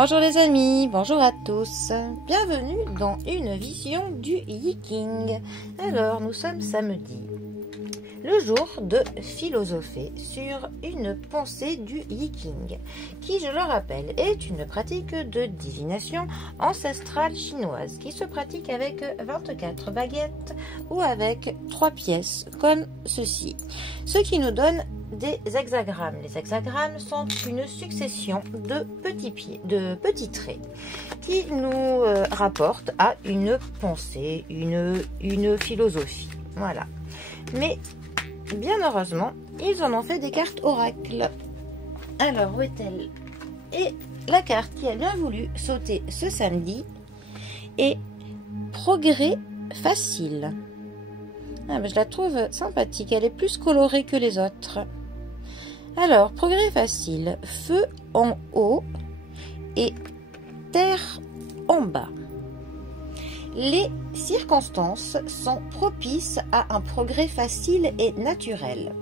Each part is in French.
Bonjour les amis, bonjour à tous, bienvenue dans une vision du Yiking. Alors nous sommes samedi, le jour de philosopher sur une pensée du Yiking, qui je le rappelle est une pratique de divination ancestrale chinoise qui se pratique avec 24 baguettes ou avec 3 pièces comme ceci, ce qui nous donne des hexagrammes. Les hexagrammes sont une succession de petits traits qui nous rapportent à une pensée, une philosophie. Voilà. Mais bien heureusement, ils en ont fait des cartes oracles. Alors, où est-elle? Et la carte qui a bien voulu sauter ce samedi est progrès facile. Ah, ben, je la trouve sympathique. Elle est plus colorée que les autres. Alors, progrès facile, feu en haut et terre en bas. Les circonstances sont propices à un progrès facile et naturel.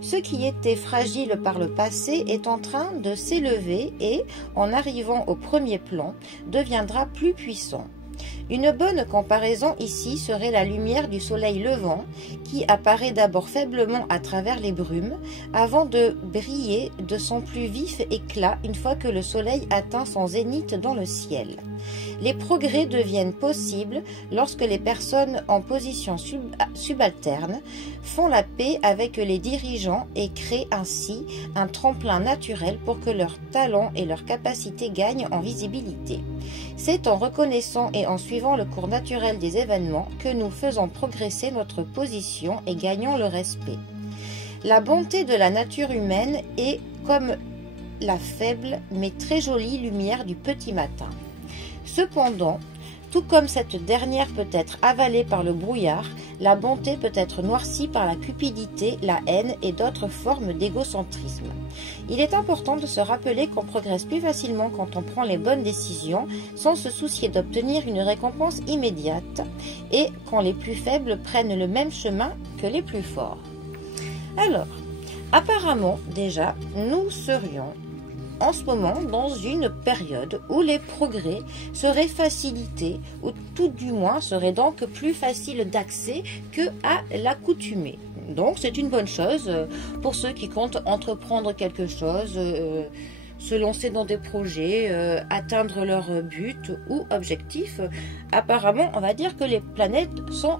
Ce qui était fragile par le passé est en train de s'élever et, en arrivant au premier plan, deviendra plus puissant. Une bonne comparaison ici serait la lumière du soleil levant qui apparaît d'abord faiblement à travers les brumes avant de briller de son plus vif éclat une fois que le soleil atteint son zénith dans le ciel. Les progrès deviennent possibles lorsque les personnes en position subalterne font la paix avec les dirigeants et créent ainsi un tremplin naturel pour que leurs talents et leurs capacités gagnent en visibilité. C'est en reconnaissant et en suivant le cours naturel des événements que nous faisons progresser notre position et gagnons le respect. La bonté de la nature humaine est comme la faible mais très jolie lumière du petit matin. Cependant, tout comme cette dernière peut être avalée par le brouillard, la bonté peut être noircie par la cupidité, la haine et d'autres formes d'égocentrisme. Il est important de se rappeler qu'on progresse plus facilement quand on prend les bonnes décisions sans se soucier d'obtenir une récompense immédiate et quand les plus faibles prennent le même chemin que les plus forts. Alors, apparemment déjà, nous serions en ce moment dans une période où les progrès seraient facilités ou tout du moins seraient donc plus faciles d'accès que à l'accoutumée. Donc c'est une bonne chose pour ceux qui comptent entreprendre quelque chose, se lancer dans des projets, atteindre leur but ou objectif. Apparemment, on va dire que les planètes sont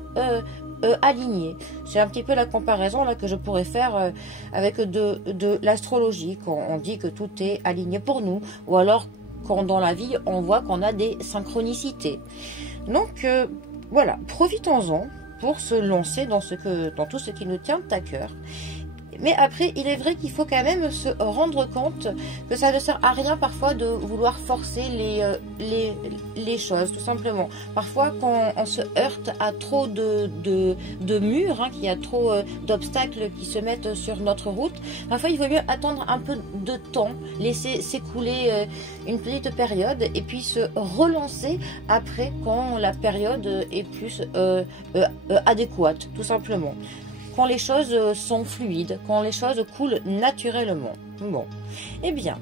alignées. C'est un petit peu la comparaison là que je pourrais faire avec de l'astrologie, quand on dit que tout est aligné pour nous, ou alors quand dans la vie on voit qu'on a des synchronicités. Donc voilà, profitons-en pour se lancer dans tout ce qui nous tient à cœur. Mais après, il est vrai qu'il faut quand même se rendre compte que ça ne sert à rien parfois de vouloir forcer les choses, tout simplement. Parfois, quand on se heurte à trop de murs, qu'il y a trop d'obstacles qui se mettent sur notre route, parfois il vaut mieux attendre un peu de temps, laisser s'écouler une petite période et puis se relancer après quand la période est plus adéquate, tout simplement. Quand les choses sont fluides, quand les choses coulent naturellement. Bon, eh bien,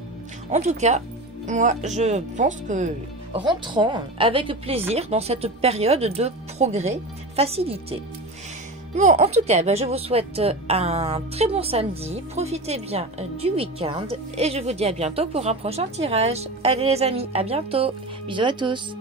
en tout cas, moi, je pense que rentrons avec plaisir dans cette période de progrès facilité. Bon, en tout cas, je vous souhaite un très bon samedi. Profitez bien du week-end et je vous dis à bientôt pour un prochain tirage. Allez les amis, à bientôt. Bisous à tous.